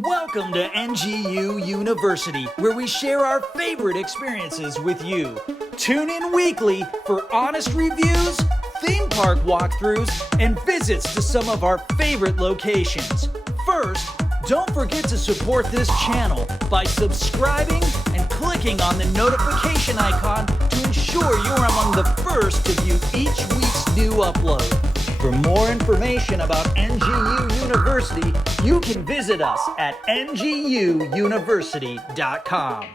Welcome to NGU University, where we share our favorite experiences with you. Tune in weekly for honest reviews, theme park walkthroughs, and visits to some of our favorite locations. First, don't forget to support this channel by subscribing and clicking on the notification icon to ensure you're among the first to view each week's new upload. For more information about NGU University, you can visit us at nguuniversity.com.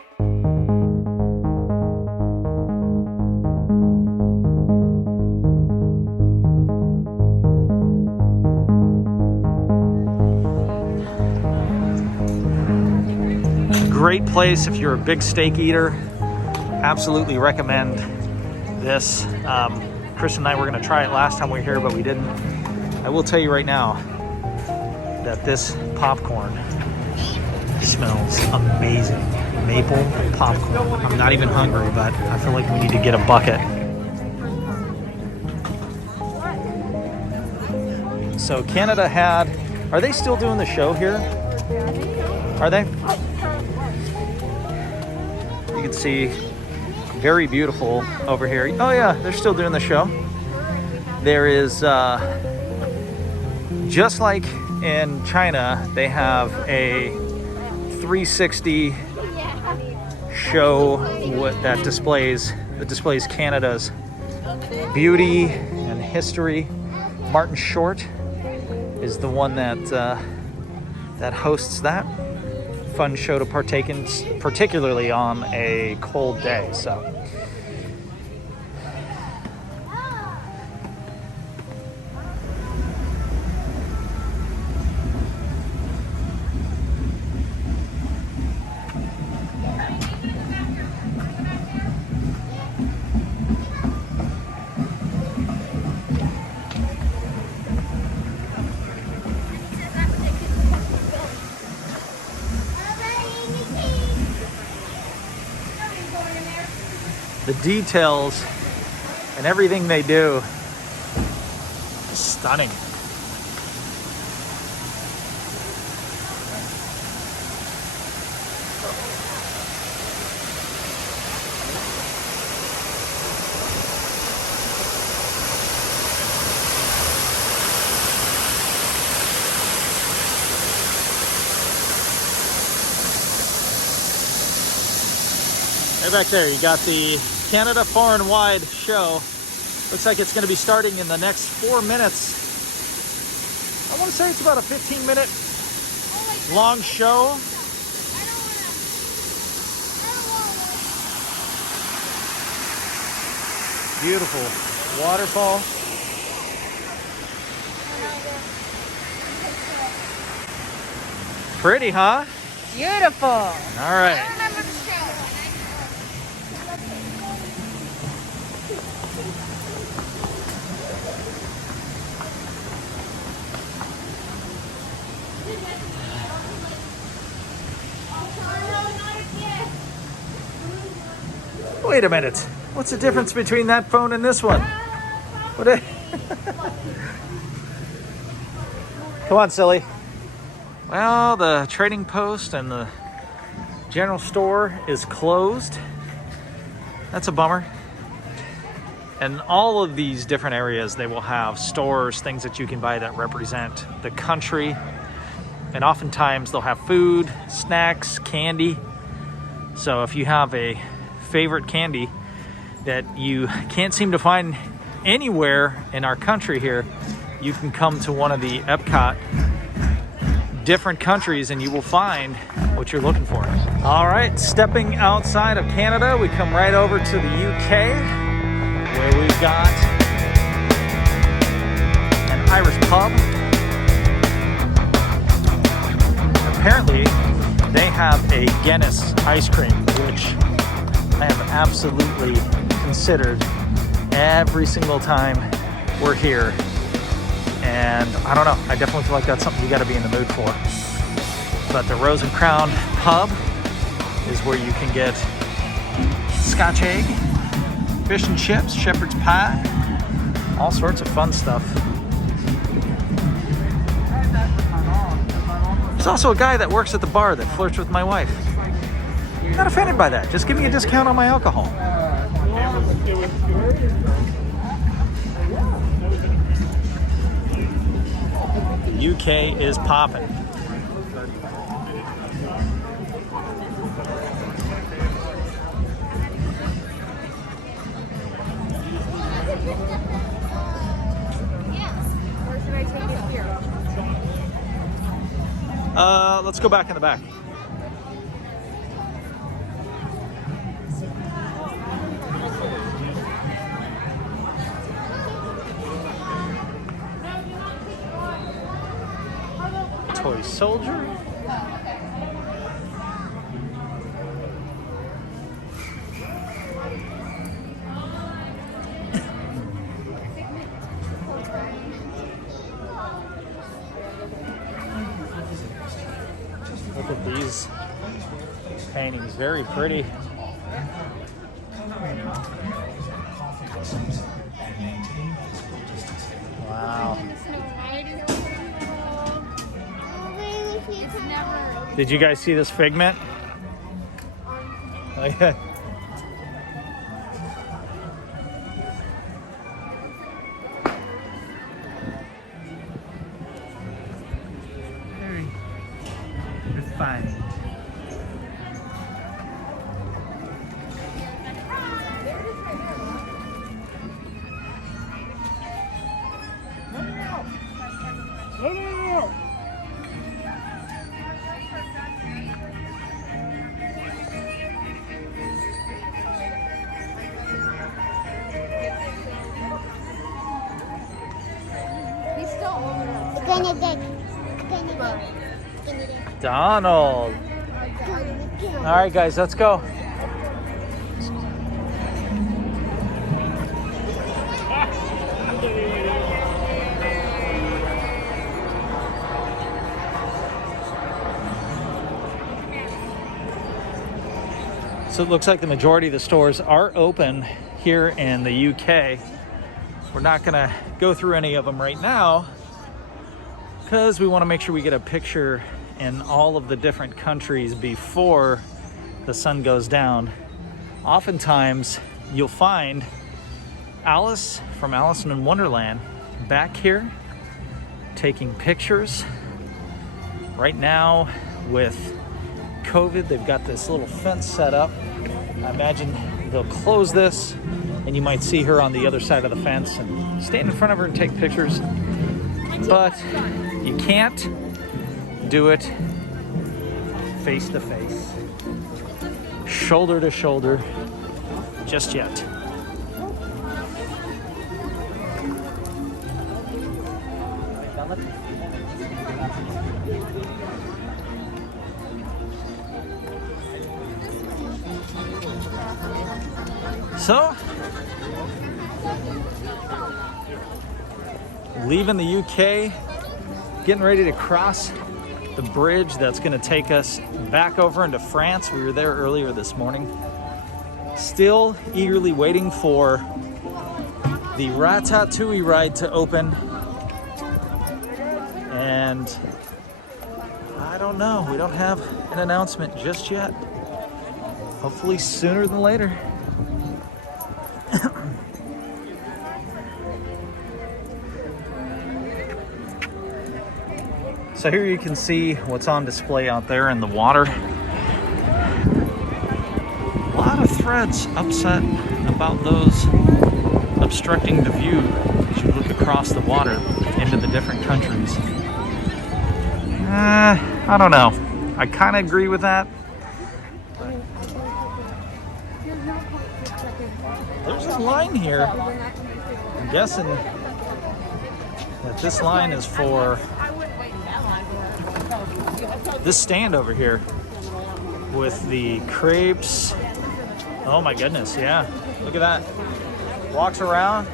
Great place if you're a big steak eater. Absolutely recommend this. Chris and I were going to try it last time we were here, but we didn't. I will tell you right now that this popcorn smells amazing. Maple popcorn. I'm not even hungry, but I feel like we need to get a bucket. So Canada had, are they still doing the show here? Are they? You can see very beautiful over here. Oh yeah, they're still doing the show. There is, just like in China, they have a 360 show that displays Canada's beauty and history. Martin Short is the one that hosts that. Fun show to partake in, particularly on a cold day. So the details and everything they do is stunning. Right back there, you got the Canada Far and Wide show. Looks like it's going to be starting in the next 4 minutes. I want to say it's about a 15-minute long show. Beautiful waterfall. Pretty, huh? Beautiful. All right. Wait a minute. What's the difference between that phone and this one? What? Come on, silly. Well, the trading post and the general store is closed. That's a bummer. And all of these different areas, they will have stores, things that you can buy that represent the country. And oftentimes they'll have food, snacks, candy. So if you have a favorite candy that you can't seem to find anywhere in our country here, you can come to one of the Epcot different countries and you will find what you're looking for. All right, stepping outside of Canada, we come right over to the UK, where we've got an Irish pub. Apparently, they have a Guinness ice cream, which I have absolutely considered every single time we're here. And I don't know, I definitely feel like that's something you got to be in the mood for. But the Rose and Crown pub is where you can get Scotch egg, fish and chips, shepherd's pie, all sorts of fun stuff. There's also a guy that works at the bar that flirts with my wife. Not offended by that. Just give me a discount on my alcohol. The UK is popping. Let's go back in the back. Toy soldier. Look at these paintings, very pretty. Wow. Did you guys see this figment? Oh, yeah. It's fine. Donald. All right, guys, let's go. So it looks like the majority of the stores are open here in the UK. We're not gonna go through any of them right now because we want to make sure we get a picture in all of the different countries before the sun goes down. Oftentimes you'll find Alice from Alice in Wonderland back here taking pictures. Right now with COVID, they've got this little fence set up. I imagine they'll close this and you might see her on the other side of the fence and stand in front of her and take pictures. But you can't do it face to face, shoulder to shoulder, just yet. So, leaving the UK, getting ready to cross the bridge that's going to take us back over into France. We were there earlier this morning. Still eagerly waiting for the Ratatouille ride to open. And I don't know, we don't have an announcement just yet. Hopefully sooner than later. So here you can see what's on display out there in the water. A lot of threads upset about those obstructing the view as you look across the water into the different countries. I don't know. I kind of agree with that. There's a line here. I'm guessing that this line is for this stand over here with the crepes. Oh my goodness, yeah. Look at that. Walks around,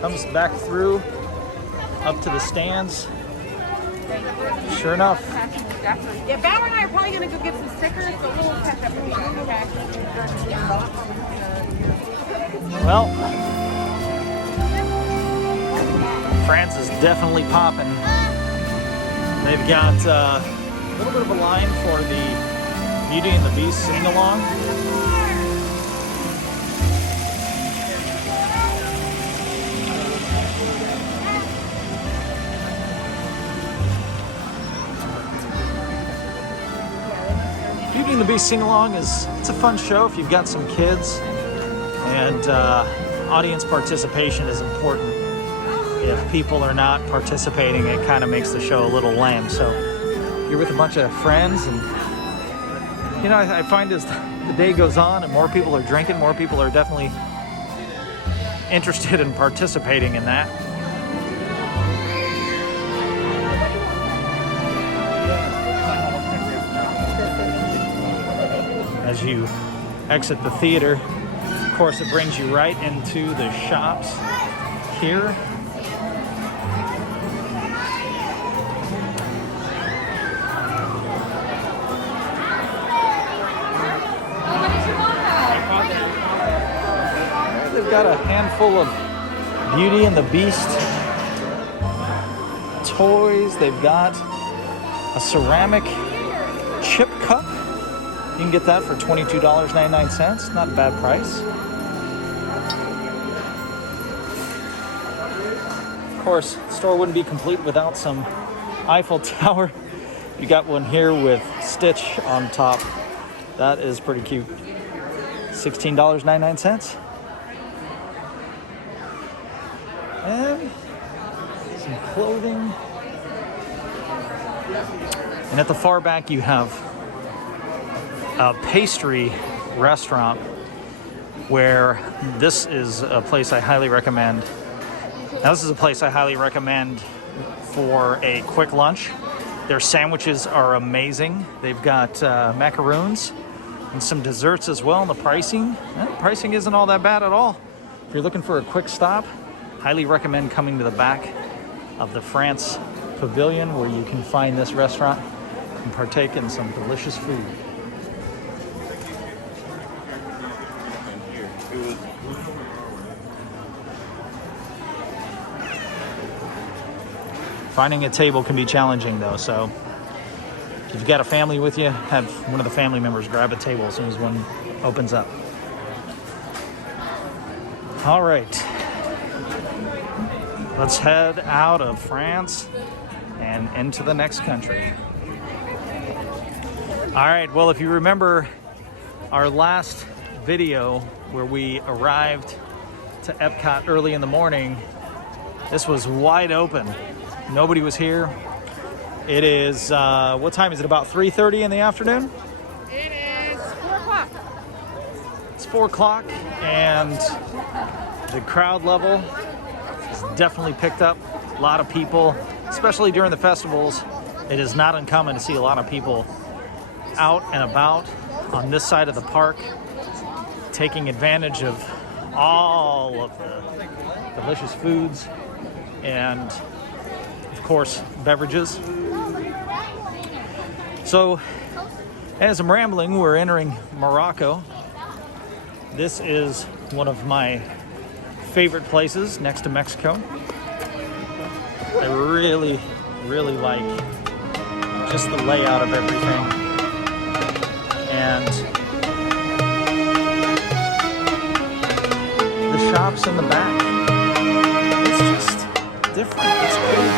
comes back through, up to the stands. Sure enough. Yeah, Val and I are probably going to go get some stickers, but we'll catch up with you. Well, France is definitely popping. They've got a little bit of a line for the Beauty and the Beast sing-along. Beauty and the Beast sing-along it's a fun show if you've got some kids, and audience participation is important. If people are not participating, it kind of makes the show a little lame. So you're with a bunch of friends, and you know, I find as the day goes on and more people are drinking, more people are definitely interested in participating in that. As you exit the theater, of course, it brings you right into the shops here. They've got a handful of Beauty and the Beast toys. They've got a ceramic chip cup. You can get that for $22.99. Not a bad price. Of course, the store wouldn't be complete without some Eiffel Tower. You got one here with Stitch on top. That is pretty cute. $16.99. And some clothing. And at the far back you have a pastry restaurant, where this is a place I highly recommend. Now, this is a place I highly recommend for a quick lunch. Their sandwiches are amazing. They've got macaroons and some desserts as well. And the pricing isn't all that bad at all. If you're looking for a quick stop, highly recommend coming to the back of the France Pavilion, where you can find this restaurant and partake in some delicious food. Finding a table can be challenging though, so if you've got a family with you, have one of the family members grab a table as soon as one opens up. All right, let's head out of France and into the next country. All right, well, if you remember our last video where we arrived to Epcot early in the morning, this was wide open. Nobody was here. It is, what time is it? About 3:30 in the afternoon? It is 4 o'clock. It's 4 o'clock, and the crowd level has definitely picked up. A lot of people, especially during the festivals. It is not uncommon to see a lot of people out and about on this side of the park, taking advantage of all of the delicious foods and, of course, beverages. So, as I'm rambling, we're entering Morocco. This is one of my favorite places next to Mexico. I really, really like just the layout of everything. And the shops in the back. It's just different. It's cool.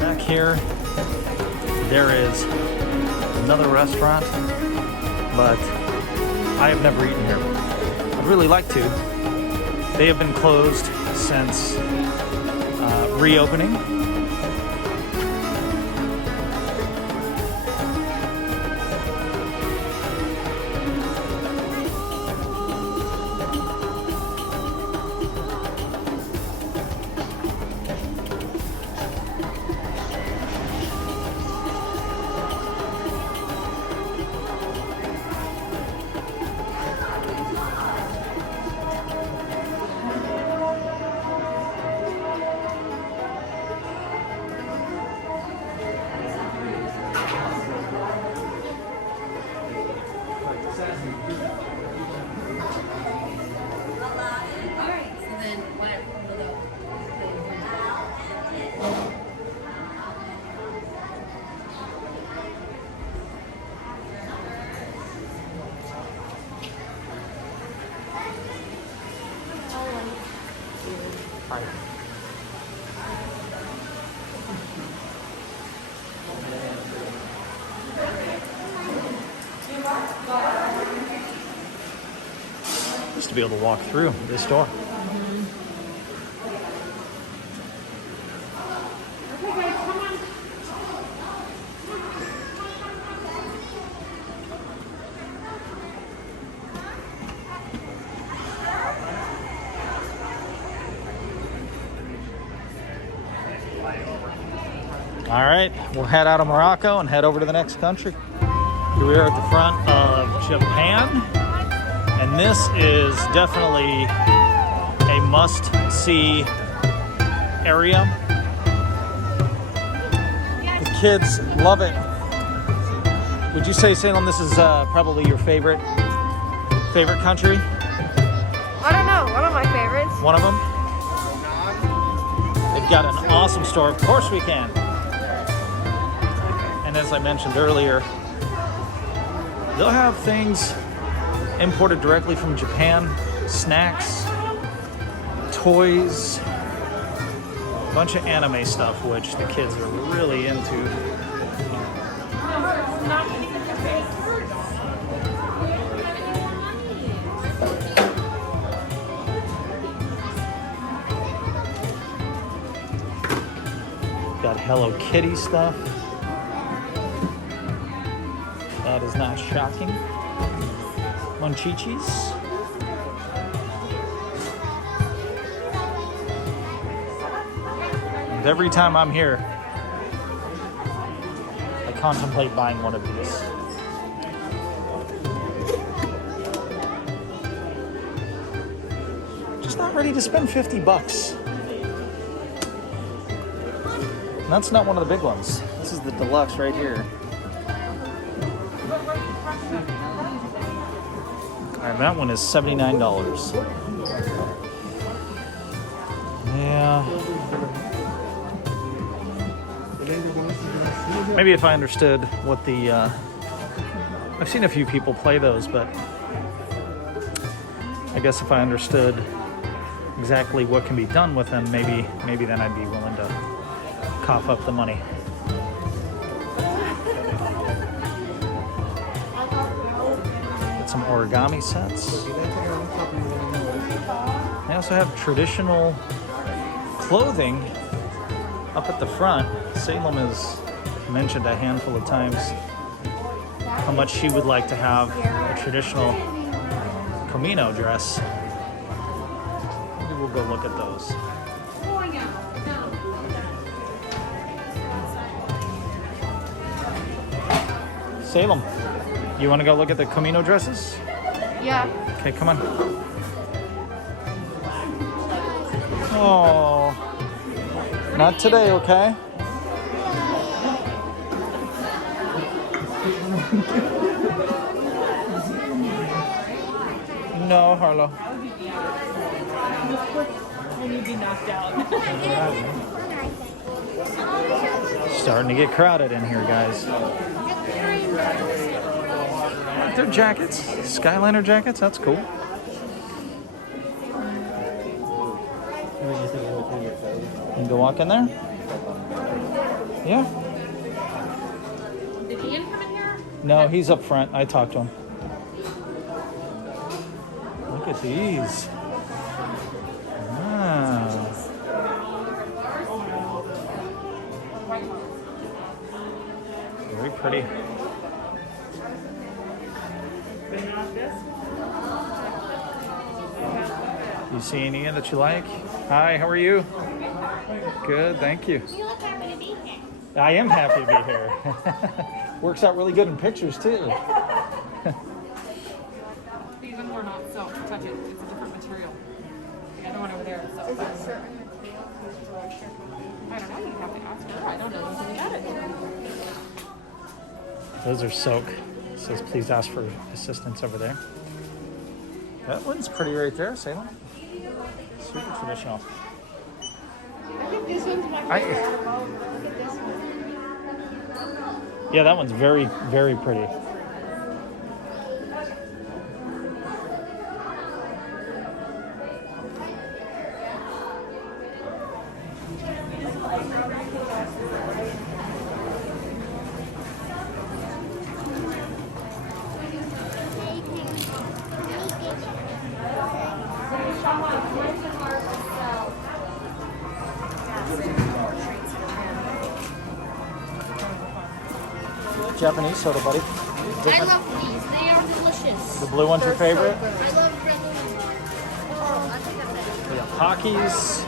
Back here, there is another restaurant, but I have never eaten here. I'd really like to. They have been closed since reopening. to be able to walk through this door. All right, we'll head out of Morocco and head over to the next country. Here we are at the front of Japan, and this is definitely a must-see area. The kids love it. Would you say, Salem, this is probably your favorite country? I don't know. One of my favorites. One of them? They've got an awesome store. Of course we can. And as I mentioned earlier, they'll have things imported directly from Japan, snacks, toys, a bunch of anime stuff, which the kids are really into. Got Hello Kitty stuff. That is not shocking. Munchichis. And every time I'm here, I contemplate buying one of these. Just not ready to spend 50 bucks. And that's not one of the big ones. This is the deluxe right here. And that one is $79. Yeah. Maybe if I understood what the... I've seen a few people play those, but I guess if I understood exactly what can be done with them, maybe then I'd be willing to cough up the money. Some origami sets. They also have traditional clothing up at the front. Salem has mentioned a handful of times how much she would like to have a traditional Camino dress. Maybe we'll go look at those. Salem, you want to go look at the Camino dresses? Yeah. Okay, come on. Oh, not today, okay? No, Harlow. When you'd be knocked out. Starting to get crowded in here, guys. They're jackets, Skyliner jackets. That's cool. You can go walk in there. Yeah. Did Ian come in here? No, he's up front. I talked to him. Look at these. Ah. Very pretty. You see any that you like? Hi, how are you? Good, thank you. You look happy to be here. I am happy to be here. Works out really good in pictures too. These ones are not silk. Touch it. It's a different material. The other one over there is silk. I don't know. You have to ask her. I don't know until we got it. Those are silk. It says please ask for assistance over there. That one's pretty right there, Salem. Super traditional. I think this one's my favorite out of all of them. Look at this one. Yeah, that one's very, very pretty. Japanese soda, buddy. I Different. love these. They are delicious. The blue one's your favorite? I love red ones. Oh, I think I'm better. We got Pockies.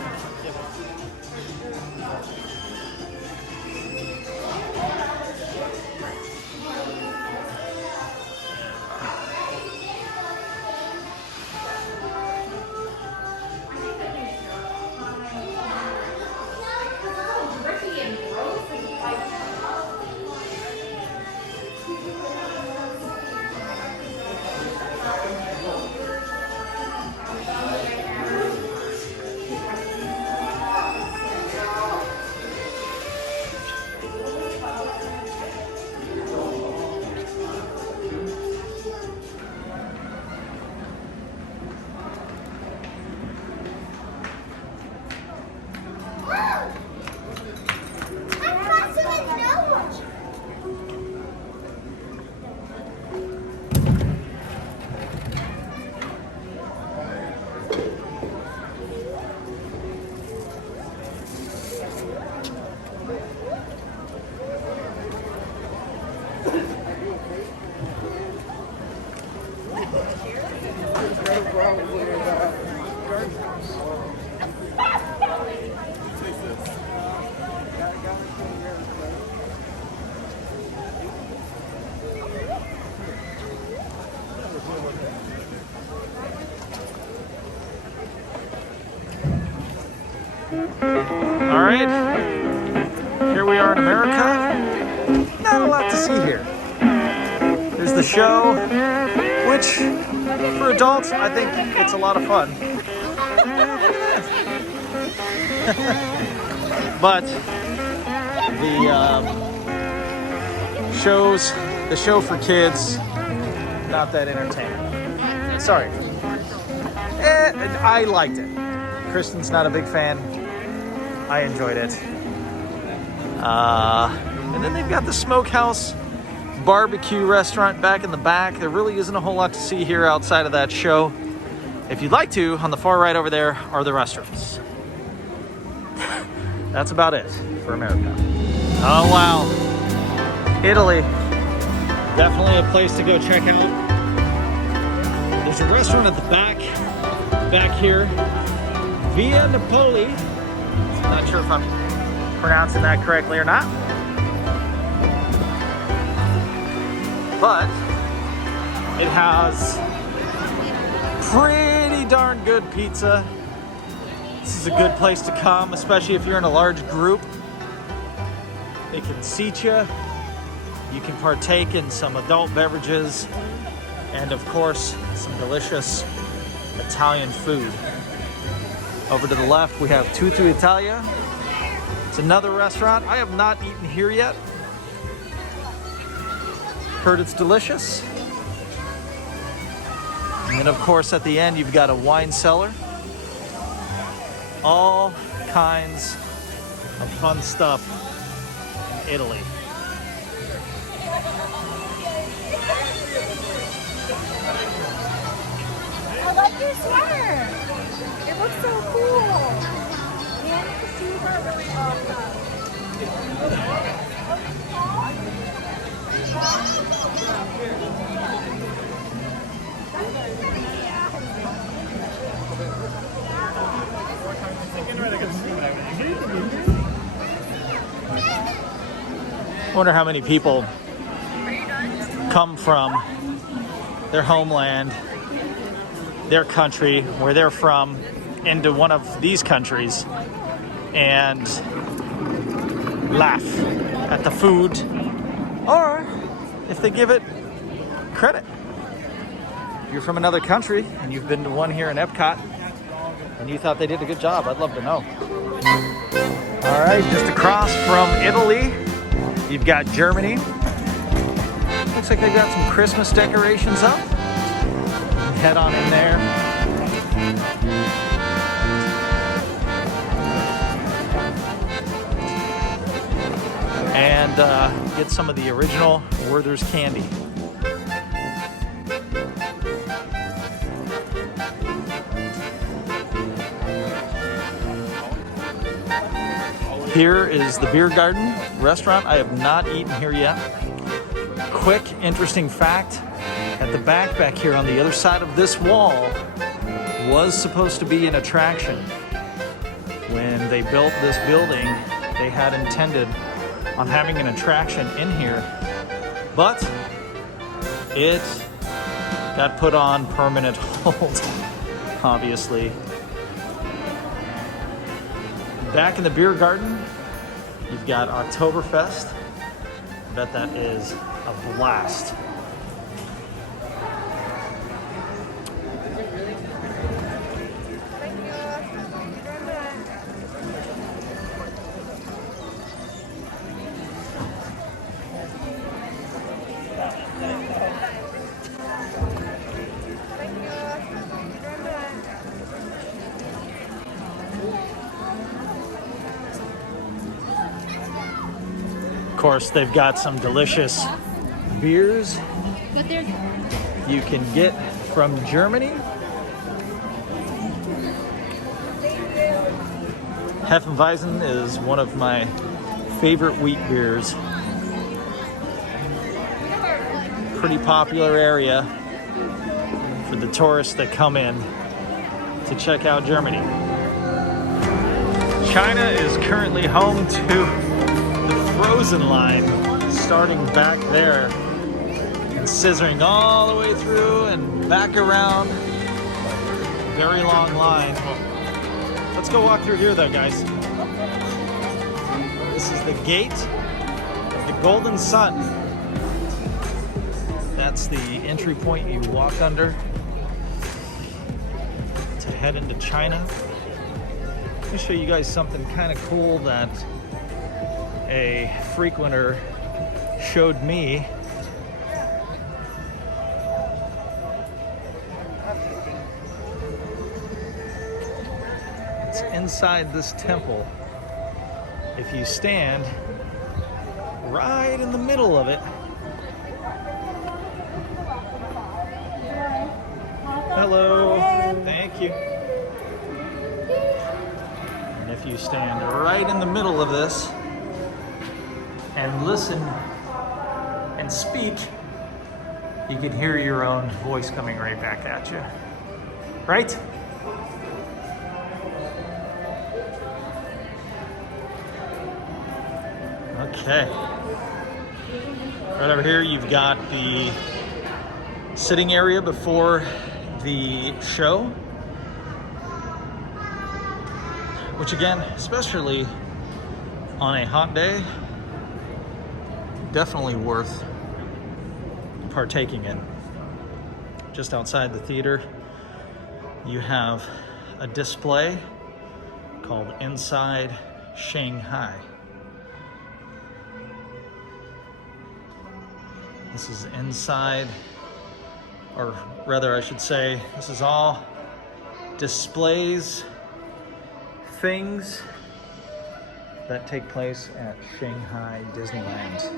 All right, here we are in America. Not a lot to see here. There's the show, which for adults, I think it's a lot of fun. But the show for kids, not that entertaining. Sorry. I liked it. Kristen's not a big fan. I enjoyed it. And then they've got the smokehouse barbecue restaurant back in the back. There really isn't a whole lot to see here outside of that show. If you'd like to, on the far right over there are the restaurants. That's about it for America. Oh wow. Italy. Definitely a place to go check out. There's a restaurant at the back here. Via Napoli. Not sure if I'm pronouncing that correctly or not. But it has pretty darn good pizza. This is a good place to come, especially if you're in a large group. They can seat you. You can partake in some adult beverages. And of course, some delicious Italian food. Over to the left, we have Tutto Italia. It's another restaurant. I have not eaten here yet. Heard it's delicious. And then of course at the end, you've got a wine cellar. All kinds of fun stuff in Italy. I like your sweater. It looks so cool. And the shoes are really awesome. I wonder how many people come from their homeland, their country, where they're from, into one of these countries and laugh at the food, or if they give it credit. If you're from another country and you've been to one here in Epcot and you thought they did a good job, I'd love to know. All right, just across from Italy, you've got Germany. Looks like they've got some Christmas decorations up. Head on in there. And get some of the original Werther's candy. Here is the Beer Garden restaurant. I have not eaten here yet. quick, interesting fact, at the back here on the other side of this wall was supposed to be an attraction. When they built this building, they had intended on having an attraction in here, but it got put on permanent hold, obviously. Back in the beer garden, you've got Oktoberfest. I bet that is a blast. Of course, they've got some delicious beers you can get from Germany. Hefeweizen is one of my favorite wheat beers. Pretty popular area for the tourists that come in to check out Germany. China is currently home to the Frozen line, starting back there and scissoring all the way through and back around. Very long line. Well, let's go walk through here though, guys. This is the gate of the Golden Sun. That's the entry point you walk under to head into China. Let me show you guys something kind of cool that a frequenter showed me. It's inside this temple. If you stand right in the middle of it, hello, thank you. And if you stand right in the middle of this and listen and speak, you can hear your own voice coming right back at you. Right? Okay. Right over here, you've got the sitting area before the show, which again, especially on a hot day, definitely worth partaking in. Just outside the theater, you have a display called Inside Shanghai. This is inside, or rather I should say, this is all displays, things that take place at Shanghai Disneyland.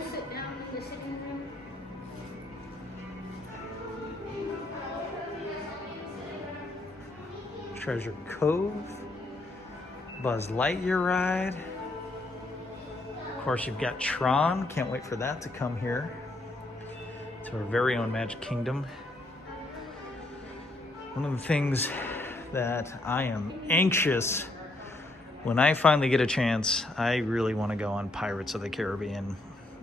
Treasure Cove, Buzz Lightyear ride. Of course, you've got Tron. Can't wait for that to come here to our very own Magic Kingdom. One of the things that I am anxious when I finally get a chance, I really want to go on Pirates of the Caribbean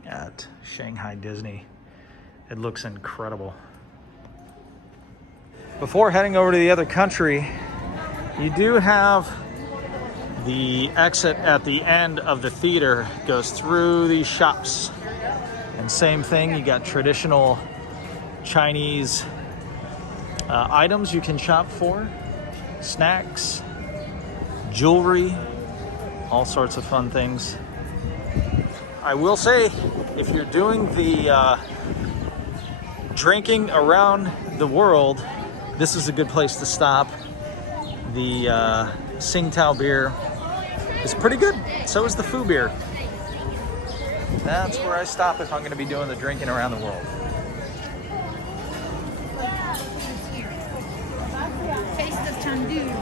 at Shanghai Disney. It looks incredible. Before heading over to the other country, you do have the exit at the end of the theater, goes through these shops. And same thing, you got traditional Chinese items you can shop for, snacks, jewelry, all sorts of fun things. I will say, if you're doing the drinking around the world, this is a good place to stop. The Tsingtao beer is pretty good. So is the Fu beer. That's where I stop if I'm going to be doing the drinking around the world.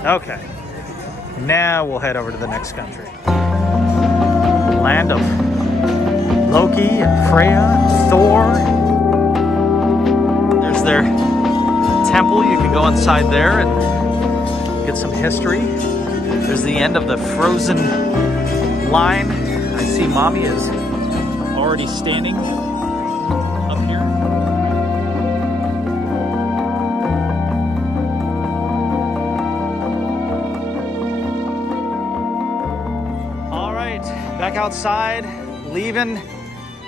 Okay. Now we'll head over to the next country. Land of Loki and Freya, Thor, temple. You can go inside there and get some history. There's the end of the frozen line. I see Mommy is already standing up here. All right, back outside, leaving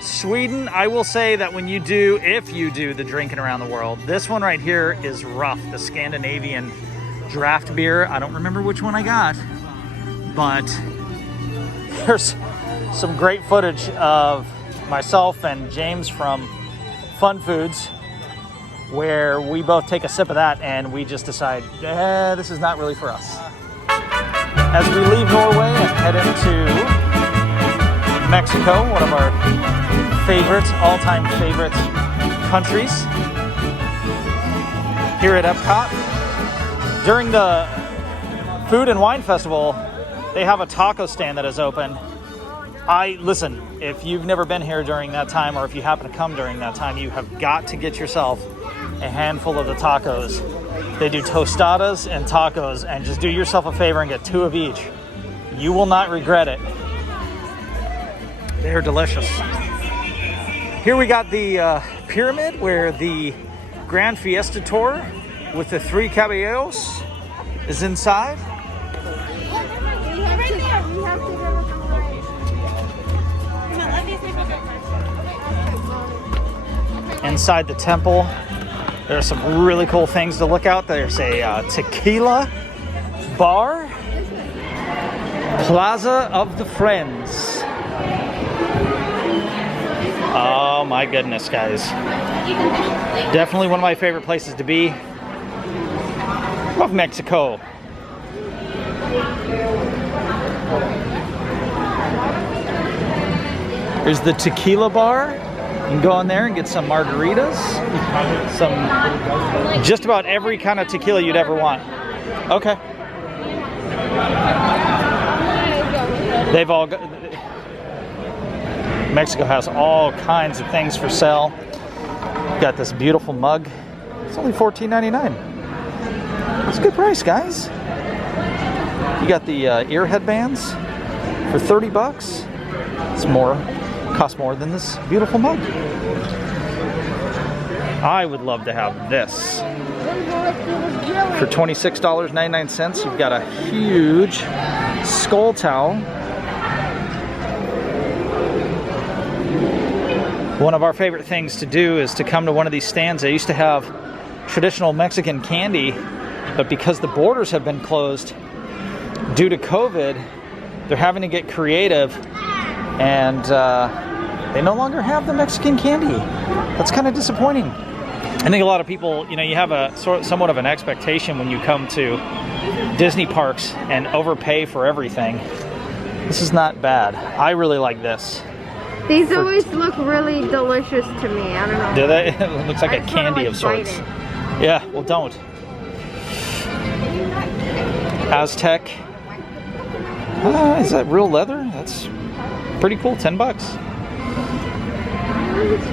Sweden. I will say that when you do, if you do the drinking around the world, this one right here is rough. The Scandinavian draft beer. I don't remember which one I got, but there's some great footage of myself and James from Fun Foods where we both take a sip of that and we just decide, this is not really for us. As we leave Norway and head into Mexico, one of our all-time favorite countries, here at Epcot. During the Food and Wine Festival, they have a taco stand that is open. Listen, if you've never been here during that time, or if you happen to come during that time, you have got to get yourself a handful of the tacos. They do tostadas and tacos, and just do yourself a favor and get 2 of each. You will not regret it. They're delicious. Here we got the pyramid where the Grand Fiesta Tour with the 3 caballeros is inside. Inside the temple, there are some really cool things to look at. There's a tequila bar, Plaza of the Friends. Oh my goodness, guys. Definitely one of my favorite places to be. Love Mexico. There's the tequila bar. You can go in there and get some margaritas. Just about every kind of tequila you'd ever want. Okay. Mexico has all kinds of things for sale. Got this beautiful mug. It's only $14.99. It's a good price, guys. You got the ear headbands for $30. It's costs more than this beautiful mug. I would love to have this. For $26.99, you've got a huge skull towel. One of our favorite things to do is to come to one of these stands. They used to have traditional Mexican candy, but because the borders have been closed due to COVID, they're having to get creative, and they no longer have the Mexican candy. That's kind of disappointing. I think a lot of people, you have a somewhat of an expectation when you come to Disney parks and overpay for everything. This is not bad. I really like this. These always look really delicious to me. I don't know. Do they? It looks like a candy of sorts. Yeah, well, don't. Aztec. Is that real leather? That's pretty cool. $10.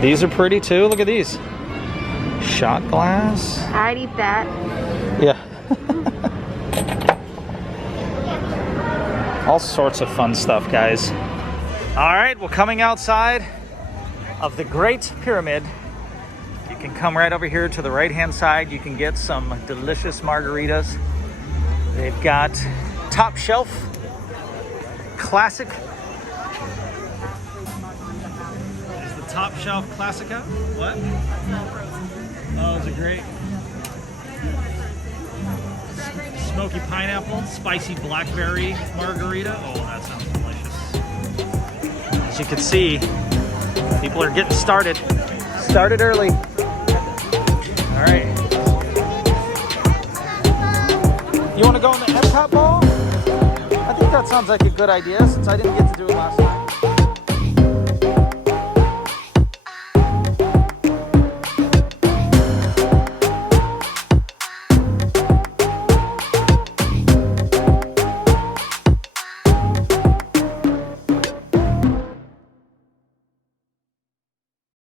These are pretty too. Look at these. Shot glass. I'd eat that. Yeah. All sorts of fun stuff, guys. All right, well, coming outside of the Great Pyramid, you can come right over here to the right-hand side. You can get some delicious margaritas. They've got top shelf, classic. Is the top shelf Classica? What? Oh, those are great. Smoky pineapple, spicy blackberry margarita. Oh, that sounds delicious. As you can see, people are getting started. Started early. All right. You want to go in the Epcot Ball? I think that sounds like a good idea since I didn't get to do it last time.